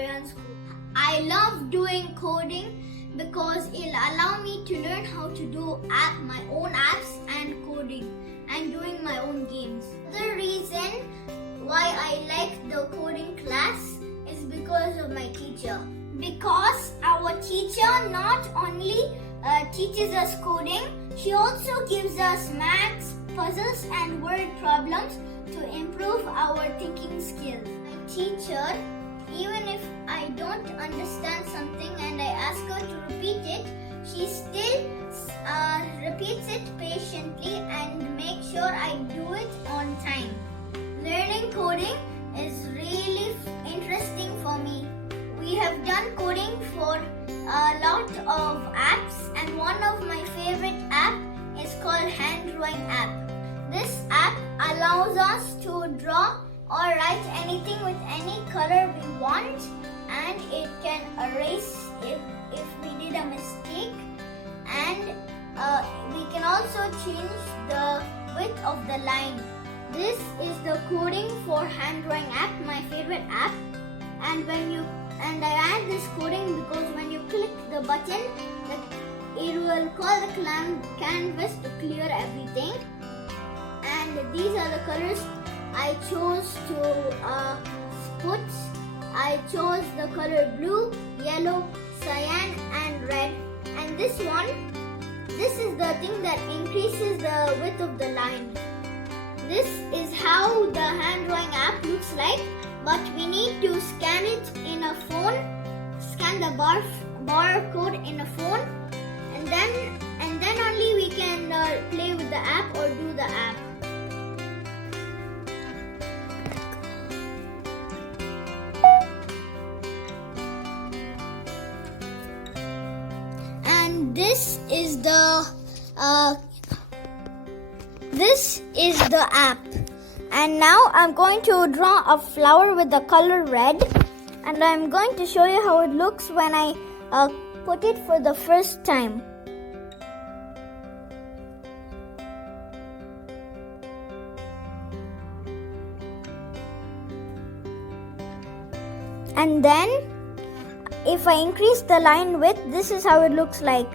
Viaan school. I love doing coding because it'll allow me to learn how to do my own apps and coding and doing my own games. The reason why I like the coding class is because of my teacher. Because our teacher not only teaches us coding, she also gives us maths, puzzles and word problems to improve our thinking skills. My teacher, even if I don't understand something and I ask her to repeat it, she still repeats it patiently and makes sure I do it on time. Learning coding is really interesting for me. We have done coding for a lot of apps, and one of my favorite app is called Hand Drawing app. This app allows us to draw or write anything with any color we want, and it can erase if we did a mistake, and we can also change the width of the line. This is the coding for Hand Drawing app, my favorite app. And I add this coding because when you click the button, it will call the canvas to clear everything. And these are the colors I chose to put. I chose the color blue, yellow, cyan and red. And this is the thing that increases the width of the line. This is how the Hand Drawing app looks like, but we need to scan it in a phone, scan the barcode in a phone, and then only we can play with the app or do the app. And this is the app. And now I'm going to draw a flower with the color red, and I'm going to show you how it looks when I put it for the first time. And then if I increase the line width, this is how it looks like.